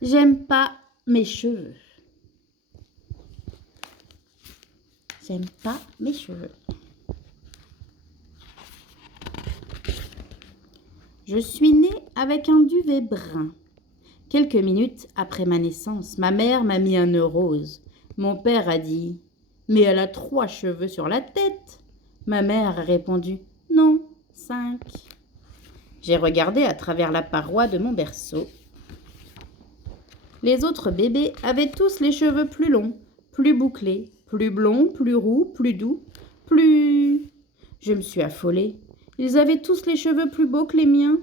J'aime pas mes cheveux. J'aime pas mes cheveux. Je suis née avec un duvet brun. Quelques minutes après ma naissance, ma mère m'a mis un nœud rose. Mon père a dit « Mais elle a 3 cheveux sur la tête !» Ma mère a répondu « Non, 5. » J'ai regardé à travers la paroi de mon berceau. Les autres bébés avaient tous les cheveux plus longs, plus bouclés, plus blonds, plus roux, plus doux, plus... Je me suis affolée. Ils avaient tous les cheveux plus beaux que les miens.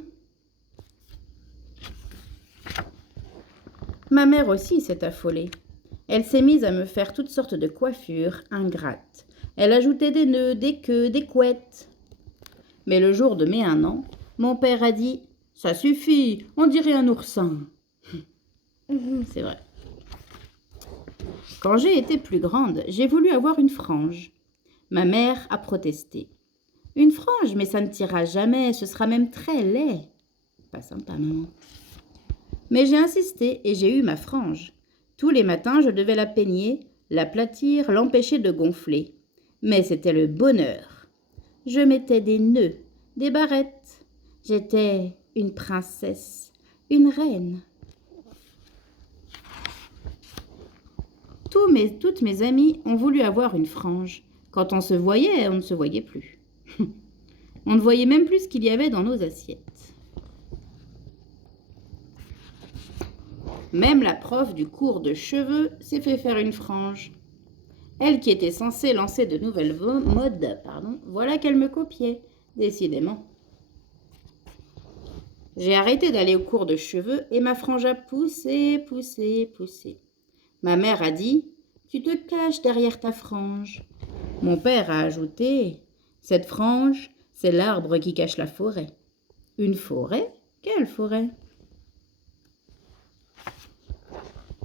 Ma mère aussi s'est affolée. Elle s'est mise à me faire toutes sortes de coiffures ingrates. Elle ajoutait des nœuds, des queues, des couettes. Mais le jour de mes 1 an, mon père a dit « Ça suffit, on dirait un oursin. » C'est vrai. Quand j'ai été plus grande, j'ai voulu avoir une frange. Ma mère a protesté. « Une frange, mais ça ne t'ira jamais, ce sera même très laid. » Pas sympa, maman. Mais j'ai insisté et j'ai eu ma frange. Tous les matins, je devais la peigner, l'aplatir, l'empêcher de gonfler. Mais c'était le bonheur. Je mettais des nœuds, des barrettes. J'étais une princesse, une reine. Toutes mes amies ont voulu avoir une frange. Quand on se voyait, on ne se voyait plus. On ne voyait même plus ce qu'il y avait dans nos assiettes. Même la prof du cours de cheveux s'est fait faire une frange. Elle qui était censée lancer de nouvelles modes, voilà qu'elle me copiait, décidément. J'ai arrêté d'aller au cours de cheveux et ma frange a poussé, poussé, poussé. Ma mère a dit « Tu te caches derrière ta frange ». Mon père a ajouté « Cette frange, c'est l'arbre qui cache la forêt. » Une forêt ? Quelle forêt ?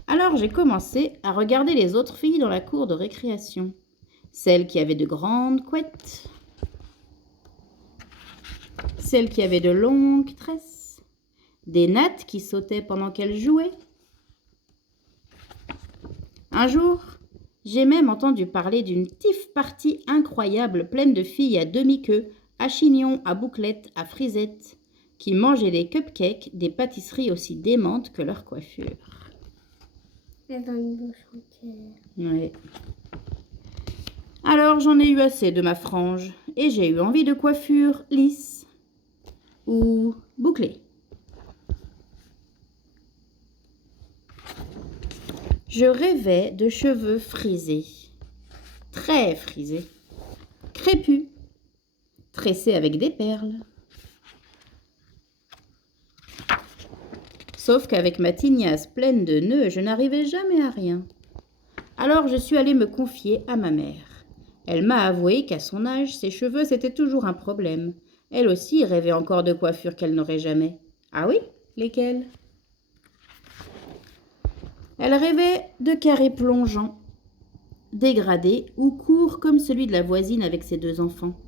Alors j'ai commencé à regarder les autres filles dans la cour de récréation. Celles qui avaient de grandes couettes, celles qui avaient de longues tresses, des nattes qui sautaient pendant qu'elles jouaient. Un jour, j'ai même entendu parler d'une tif party incroyable pleine de filles à demi-queue, à chignons, à bouclettes, à frisettes, qui mangeaient des cupcakes, des pâtisseries aussi démentes que leur coiffure. Ouais. Alors j'en ai eu assez de ma frange et j'ai eu envie de coiffure lisse ou bouclée. Je rêvais de cheveux frisés, très frisés, crépus, tressés avec des perles. Sauf qu'avec ma tignasse pleine de nœuds, je n'arrivais jamais à rien. Alors je suis allée me confier à ma mère. Elle m'a avoué qu'à son âge, ses cheveux, c'était toujours un problème. Elle aussi rêvait encore de coiffures qu'elle n'aurait jamais. Ah oui? Lesquelles? Elle rêvait de carrés plongeants, dégradés ou courts comme celui de la voisine avec ses 2 enfants.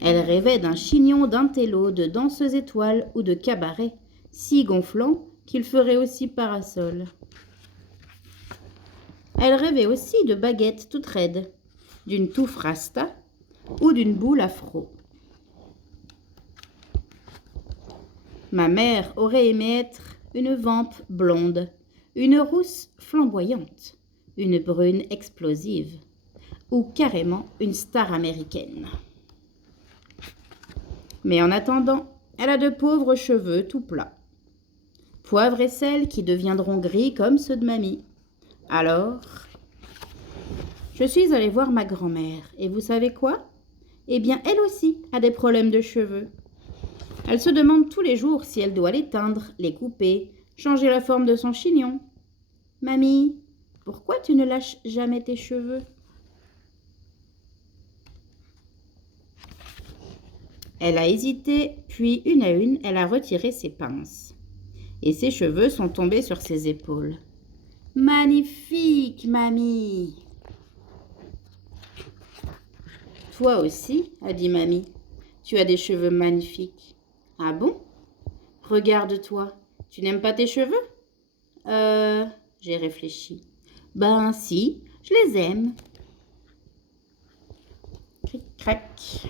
Elle rêvait d'un chignon d'intello, de danseuse étoile ou de cabaret, si gonflant qu'il ferait aussi parasol. Elle rêvait aussi de baguettes toutes raides, d'une touffe rasta ou d'une boule afro. Ma mère aurait aimé être une vampe blonde, une rousse flamboyante, une brune explosive ou carrément une star américaine. Mais en attendant, elle a de pauvres cheveux tout plats. Poivre et sel qui deviendront gris comme ceux de mamie. Alors, je suis allée voir ma grand-mère et vous savez quoi? Eh bien, elle aussi a des problèmes de cheveux. Elle se demande tous les jours si elle doit les teindre, les couper, changer la forme de son chignon. Mamie, pourquoi tu ne lâches jamais tes cheveux? Elle a hésité, puis une à une, elle a retiré ses pinces. Et ses cheveux sont tombés sur ses épaules. Magnifique, mamie! Toi aussi, a dit mamie, tu as des cheveux magnifiques. Ah bon? Regarde-toi, tu n'aimes pas tes cheveux? J'ai réfléchi. Ben si, je les aime. Cric, crac.